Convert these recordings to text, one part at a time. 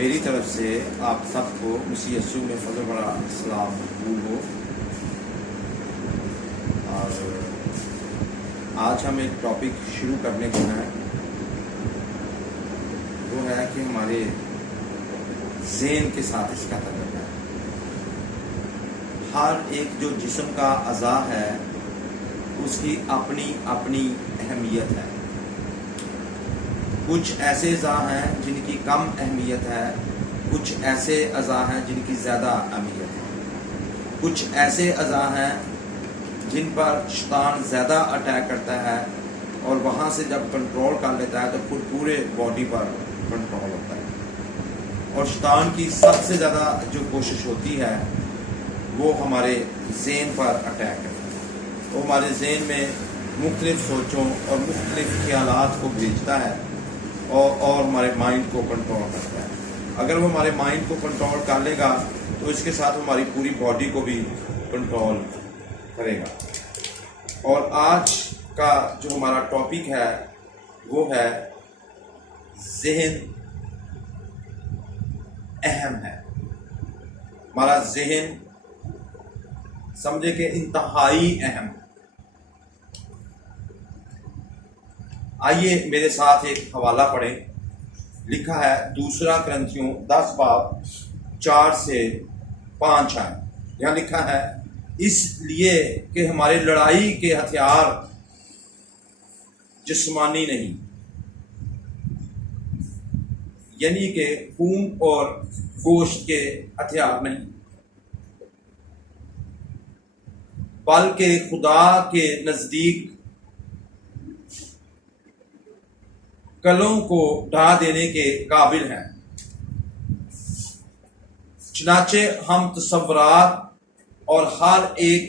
میری طرف سے آپ سب کو مسیح یسوع میں فضل بڑا سلام قبول ہو۔ اور آج ہم ایک ٹاپک شروع کرنے کو ہیں، وہ ہے کہ ہمارے ذہن کے ساتھ اس کا تعلق ہے۔ ہر ایک جو جسم کا اعضاء ہے اس کی اپنی اپنی اہمیت ہے۔ کچھ ایسے اعضاء ہیں جن کی کم اہمیت ہے، کچھ ایسے اعضاء ہیں جن کی زیادہ اہمیت ہے، کچھ ایسے اعضاء ہیں جن پر شیطان زیادہ اٹیک کرتا ہے اور وہاں سے جب کنٹرول کر لیتا ہے تو پھر پورے باڈی پر کنٹرول ہوتا ہے۔ اور شیطان کی سب سے زیادہ جو کوشش ہوتی ہے وہ ہمارے ذہن پر اٹیک کرتا ہے۔ وہ ہمارے ذہن میں مختلف سوچوں اور مختلف خیالات کو بھیجتا ہے اور ہمارے مائنڈ کو کنٹرول کرتا ہے۔ اگر وہ ہمارے مائنڈ کو کنٹرول کر لے گا تو اس کے ساتھ ہماری پوری باڈی کو بھی کنٹرول کرے گا۔ اور آج کا جو ہمارا ٹاپک ہے وہ ہے ذہن اہم ہے۔ ہمارا ذہن سمجھے کہ انتہائی اہم ہے۔ آئیے میرے ساتھ ایک حوالہ پڑھیں۔ لکھا ہے 2 کرنتھیوں 10 باب 4 سے 5 ہے۔ یہاں لکھا ہے اس لیے کہ ہمارے لڑائی کے ہتھیار جسمانی نہیں، یعنی کہ خون اور گوشت کے ہتھیار نہیں، بلکہ خدا کے نزدیک کلوں کو ڈھا دینے کے قابل ہیں۔ چنانچہ ہم تصورات اور ہر ایک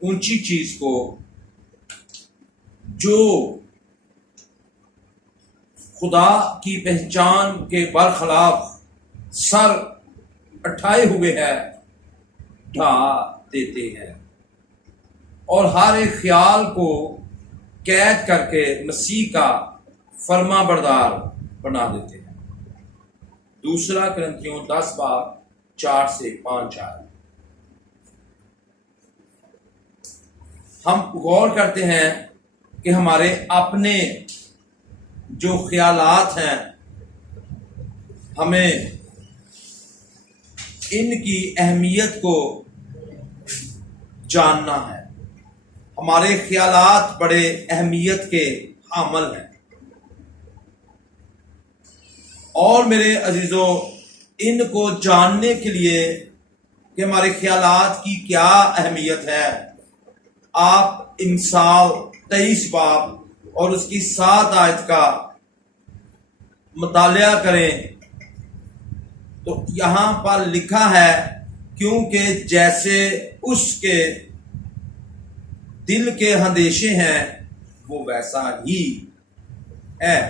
اونچی چیز کو جو خدا کی پہچان کے برخلاف سر اٹھائے ہوئے ہے ڈھا دیتے ہیں، اور ہر ایک خیال کو قید کر کے مسیح کا فرما بردار بنا دیتے ہیں۔ 2 کرنتھیوں 10 باب 4 سے 5 آئے۔ ہم غور کرتے ہیں کہ ہمارے اپنے جو خیالات ہیں ہمیں ان کی اہمیت کو جاننا ہے۔ ہمارے خیالات بڑے اہمیت کے حامل ہیں، اور میرے عزیزو ان کو جاننے کے لیے کہ ہمارے خیالات کی کیا اہمیت ہے، آپ امثال 23 باب اور اس کی 7 آیت کا مطالعہ کریں تو یہاں پر لکھا ہے کیونکہ جیسے اس کے دل کے اندیشے ہیں وہ ویسا ہی ہے۔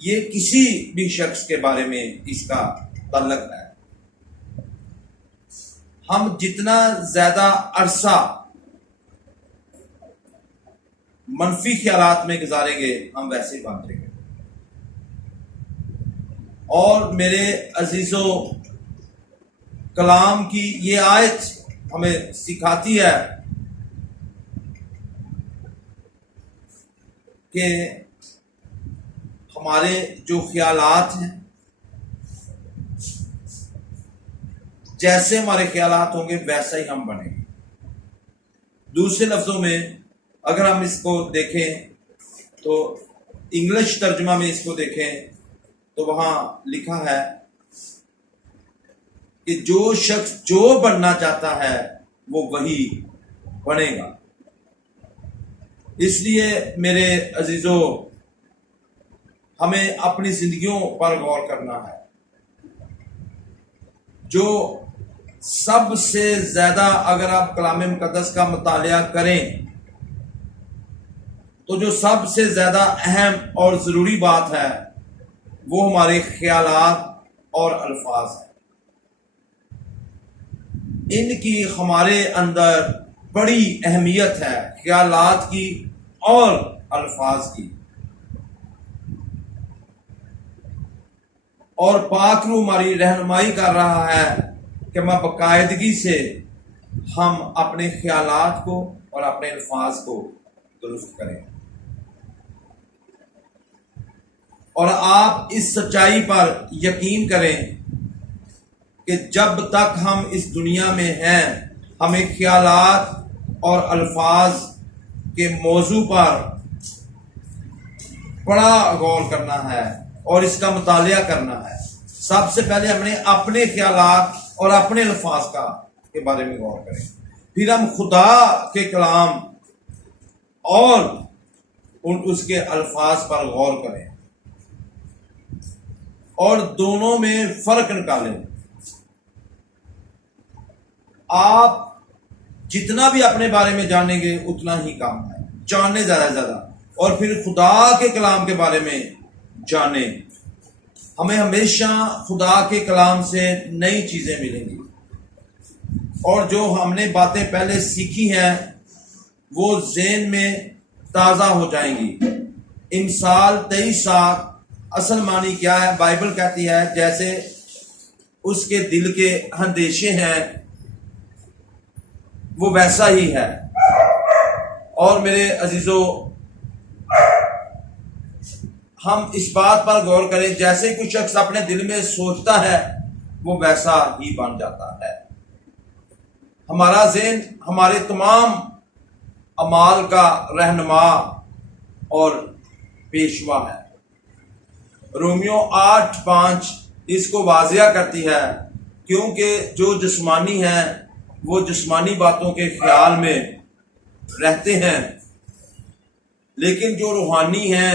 یہ کسی بھی شخص کے بارے میں اس کا تعلق ہے۔ ہم جتنا زیادہ عرصہ منفی خیالات میں گزاریں گے ہم ویسے بانٹیں گے۔ اور میرے عزیزو کلام کی یہ آیت ہمیں سکھاتی ہے کہ ہمارے جو خیالات ہیں جیسے ہمارے خیالات ہوں گے ویسا ہی ہم بنیں گے۔ دوسرے لفظوں میں اگر ہم اس کو دیکھیں تو انگلش ترجمہ میں اس کو دیکھیں تو وہاں لکھا ہے کہ جو شخص جو بننا چاہتا ہے وہ وہی بنے گا۔ اس لیے میرے عزیزو ہمیں اپنی زندگیوں پر غور کرنا ہے۔ جو سب سے زیادہ اگر آپ کلام مقدس کا مطالعہ کریں تو جو سب سے زیادہ اہم اور ضروری بات ہے وہ ہمارے خیالات اور الفاظ ہیں۔ ان کی ہمارے اندر بڑی اہمیت ہے، خیالات کی اور الفاظ کی۔ اور پاک روح ہماری رہنمائی کر رہا ہے کہ میں باقاعدگی سے ہم اپنے خیالات کو اور اپنے الفاظ کو درست کریں، اور آپ اس سچائی پر یقین کریں کہ جب تک ہم اس دنیا میں ہیں ہمیں خیالات اور الفاظ کے موضوع پر بڑا غور کرنا ہے اور اس کا مطالعہ کرنا ہے۔ سب سے پہلے ہم نے اپنے خیالات اور اپنے الفاظ کے بارے میں غور کریں، پھر ہم خدا کے کلام اور اس کے الفاظ پر غور کریں اور دونوں میں فرق نکالیں۔ آپ جتنا بھی اپنے بارے میں جانیں گے اتنا ہی کام ہے، جاننے زیادہ سے زیادہ، اور پھر خدا کے کلام کے بارے میں جانیں۔ ہمیں ہمیشہ خدا کے کلام سے نئی چیزیں ملیں گی، اور جو ہم نے باتیں پہلے سیکھی ہیں وہ ذہن میں تازہ ہو جائیں گی۔ امثال 23:7 اصل معنی کیا ہے؟ بائبل کہتی ہے جیسے اس کے دل کے اندیشے ہیں وہ ویسا ہی ہے۔ اور میرے عزیزو، ہم اس بات پر غور کریں، جیسے کوئی شخص اپنے دل میں سوچتا ہے وہ ویسا ہی بن جاتا ہے۔ ہمارا ذہن ہمارے تمام اعمال کا رہنما اور پیشوا ہے۔ رومیو 8:5 اس کو واضح کرتی ہے، کیونکہ جو جسمانی ہیں وہ جسمانی باتوں کے خیال میں رہتے ہیں، لیکن جو روحانی ہیں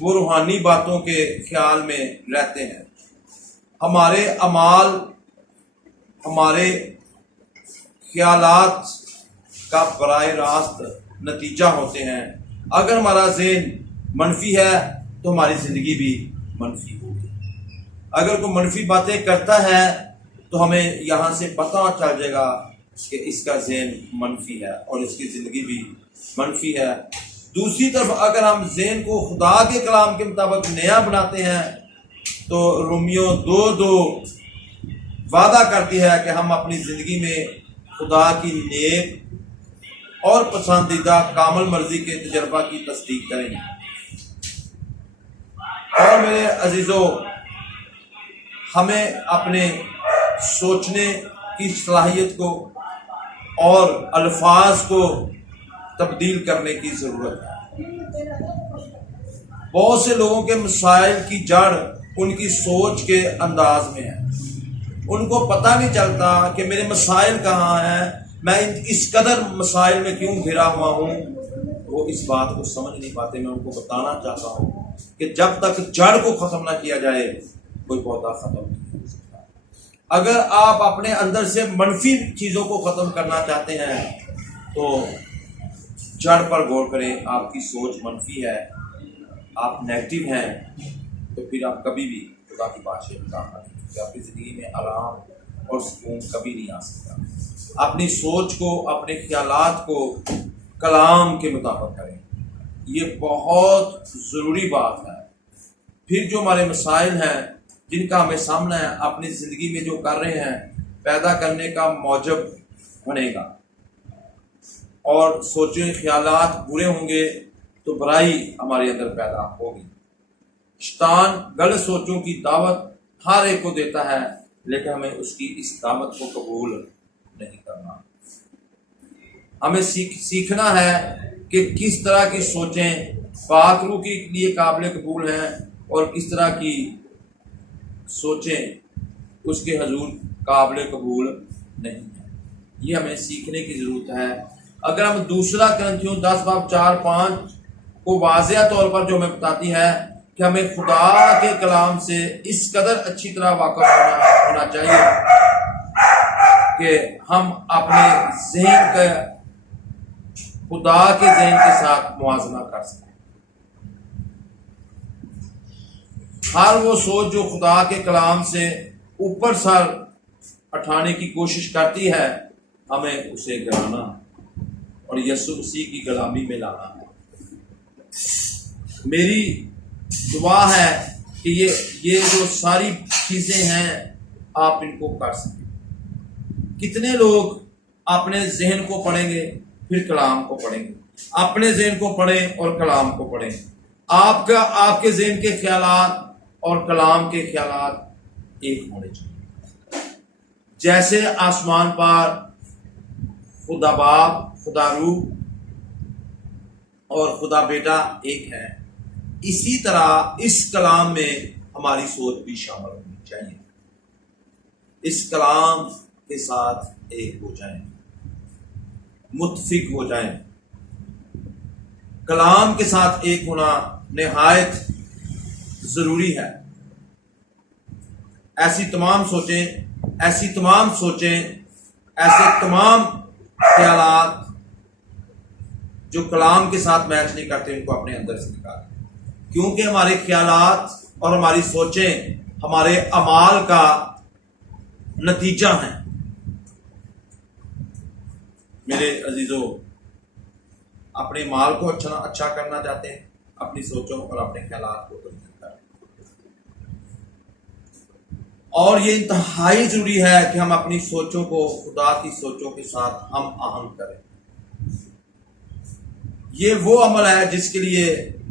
وہ روحانی باتوں کے خیال میں رہتے ہیں۔ ہمارے اعمال ہمارے خیالات کا براہ راست نتیجہ ہوتے ہیں۔ اگر ہمارا ذہن منفی ہے تو ہماری زندگی بھی منفی ہوگی۔ اگر کوئی منفی باتیں کرتا ہے تو ہمیں یہاں سے پتہ چل جائے گا کہ اس کا ذہن منفی ہے اور اس کی زندگی بھی منفی ہے۔ دوسری طرف اگر ہم ذہن کو خدا کے کلام کے مطابق نیا بناتے ہیں تو رومیو 2:2 وعدہ کرتی ہے کہ ہم اپنی زندگی میں خدا کی نیک اور پسندیدہ کامل مرضی کے تجربہ کی تصدیق کریں گے۔ اور میرے عزیزو، ہمیں اپنے سوچنے کی صلاحیت کو اور الفاظ کو تبدیل کرنے کی ضرورت ہے۔ بہت سے لوگوں کے مسائل کی جڑ ان کی سوچ کے انداز میں ہے۔ ان کو پتہ نہیں چلتا کہ میرے مسائل کہاں ہیں، میں اس قدر مسائل میں کیوں گھرا ہوا ہوں۔ وہ اس بات کو سمجھ نہیں پاتے۔ میں ان کو بتانا چاہتا ہوں کہ جب تک جڑ کو ختم نہ کیا جائے کوئی پودا ختم نہیں ہو سکتا۔ اگر آپ اپنے اندر سے منفی چیزوں کو ختم کرنا چاہتے ہیں تو جڑ پر غور کریں۔ آپ کی سوچ منفی ہے، آپ نیگیٹو ہیں، تو پھر آپ کبھی بھی خدا کی بادشاہی میں کام نہیں کرتے۔ آپ کی زندگی میں آرام اور سکون کبھی نہیں آ سکتا۔ اپنی سوچ کو، اپنے خیالات کو کلام کے مطابق کریں، یہ بہت ضروری بات ہے۔ پھر جو ہمارے مسائل ہیں جن کا ہمیں سامنا ہے، اپنی زندگی میں جو کر رہے ہیں، پیدا کرنے کا موجب بنے گا، اور سوچیں خیالات برے ہوں گے تو برائی ہمارے اندر پیدا ہوگی۔ شیطان غلط سوچوں کی دعوت ہر ایک کو دیتا ہے، لیکن ہمیں اس کی اس دعوت کو قبول نہیں کرنا۔ ہمیں سیکھنا ہے کہ کس طرح کی سوچیں پاک روح کے لیے قابل قبول ہیں اور کس طرح کی سوچیں اس کے حضور قابل قبول نہیں ہیں۔ یہ ہمیں سیکھنے کی ضرورت ہے۔ اگر ہم دوسرا کرنتھیوں 10:4-5 کو واضح طور پر جو ہمیں بتاتی ہے کہ ہمیں خدا کے کلام سے اس قدر اچھی طرح واقف ہونا چاہیے کہ ہم اپنے ذہن کا خدا کے ذہن کے ساتھ موازنہ کر سکیں۔ ہر وہ سوچ جو خدا کے کلام سے اوپر سر اٹھانے کی کوشش کرتی ہے، ہمیں اسے گرانا اور یسوع مسیح کی غلامی میں لانا ہے۔ میری دعا ہے کہ یہ جو ساری چیزیں ہیں آپ ان کو کر سکیں. کتنے لوگ اپنے ذہن کو پڑھیں گے پھر کلام کو پڑھیں گے، اپنے ذہن کو پڑھیں اور کلام کو پڑھیں. آپ کے ذہن کے خیالات اور کلام کے خیالات ایک ہونے چاہیے. جیسے آسمان پر خدا باپ، خدا روح اور خدا بیٹا ایک ہے، اسی طرح اس کلام میں ہماری سوچ بھی شامل ہونی چاہیے. اس کلام کے ساتھ ایک ہو جائیں، متفق ہو جائیں. کلام کے ساتھ ایک ہونا نہایت ضروری ہے. ایسی تمام سوچیں، ایسے تمام خیالات جو کلام کے ساتھ میچ نہیں کرتے ان کو اپنے اندر سے نکالیں، کیونکہ ہمارے خیالات اور ہماری سوچیں ہمارے اعمال کا نتیجہ ہیں. میرے عزیزو، اپنے مال کو اچھا کرنا چاہتے ہیں، اپنی سوچوں اور اپنے خیالات کو تبدیل کریں. اور یہ انتہائی ضروری ہے کہ ہم اپنی سوچوں کو خدا کی سوچوں کے ساتھ ہم آہنگ کریں. یہ وہ عمل ہے جس کے لیے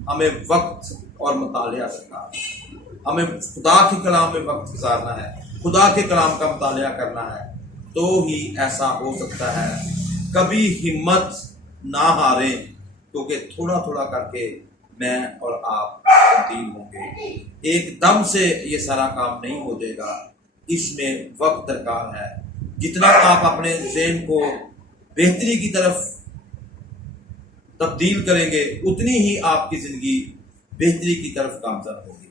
ہمیں وقت اور مطالعہ کرنا ہے. ہمیں خدا کے کلام میں وقت گزارنا ہے، خدا کے کلام کا مطالعہ کرنا ہے، تو ہی ایسا ہو سکتا ہے. کبھی ہمت نہ ہاریں، کیونکہ تھوڑا تھوڑا کر کے میں اور آپ تبدیل ہوں گے. ایک دم سے یہ سارا کام نہیں ہو جائے گا، اس میں وقت درکار ہے. جتنا آپ اپنے ذہن کو بہتری کی طرف تبدیل کریں گے اتنی ہی آپ کی زندگی بہتری کی طرف گامزن ہوگی.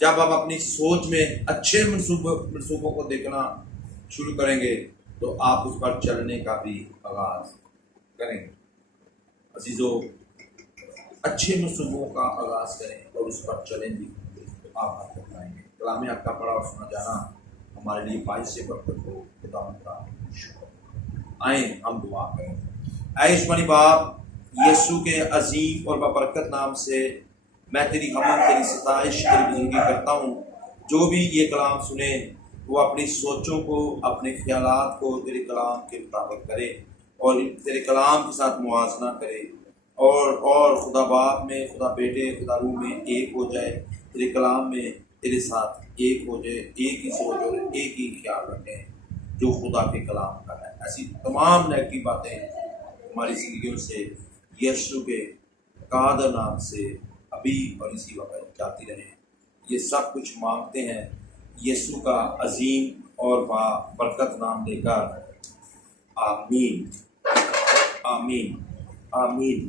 جب آپ اپنی سوچ میں اچھے منصوبوں کو دیکھنا شروع کریں گے تو آپ اس پر چلنے کا بھی آغاز کریں گے. عزیزو، اچھے منصوبوں کا آغاز کریں اور اس پر چلیں بھی تو آپ حق کر پائیں گے. کلام آپ کا پڑھا اور سنا جانا ہمارے لیے باعث سے برکت ہو. خدا کا شکر. آئیں ہم دعا کریں. اے عشمانی باپ، یسوع کے عظیم اور بابرکت نام سے میں تیری حمد، تیری ستائش، تیری بزرگی کرتا ہوں. جو بھی یہ کلام سنے وہ اپنی سوچوں کو، اپنے خیالات کو تیرے کلام کے مطابق کرے اور تیرے کلام کے ساتھ موازنہ کرے اور خدا باپ میں، خدا بیٹے، خدا روح میں ایک ہو جائے. تیرے کلام میں تیرے ساتھ ایک ہو جائے، ایک ہی سوچ اور ایک ہی خیال رکھیں جو خدا کے کلام کا ہے. ایسی تمام نیگیٹو باتیں ہماری زندگیوں سے یسوع کے قادر نام سے ابھی اور اسی وقت جاتی رہیں. یہ سب کچھ مانگتے ہیں یسوع کا عظیم اور برکت نام لے کر. آمین، آمین، آمین.